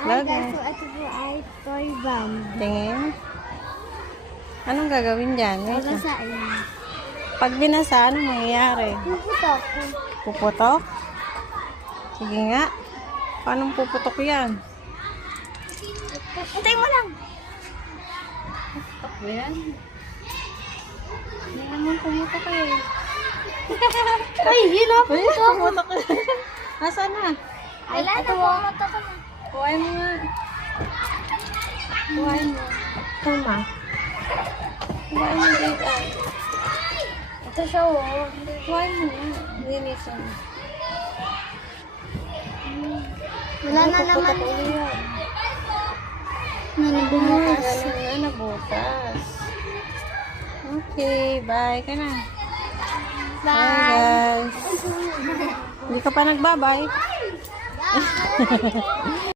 Hello, guys, guys. so ito po ay toy van. Tingin. Anong gagawin dyan? Wait lang. Babasain. Pag binasa, anong mangyayari? Puputok. Puputok? Sige nga. Paano puputok yan? Antay mo lang. Puputok ba yan? Hindi naman pumutok eh. Ay, yun o. Ay, pumutok. Nasaan na? Ay, ito o. Kuhain mo nga. Kuhain mo. Tama. Kuhain mo dito. Ito siya o. Kuhain mo nga. Linisan. Wala na naman. Bumukas. Ganun na, nabukas. Okay, bye ka na. Bye, guys. Hindi ka pa nagbabay. Bye.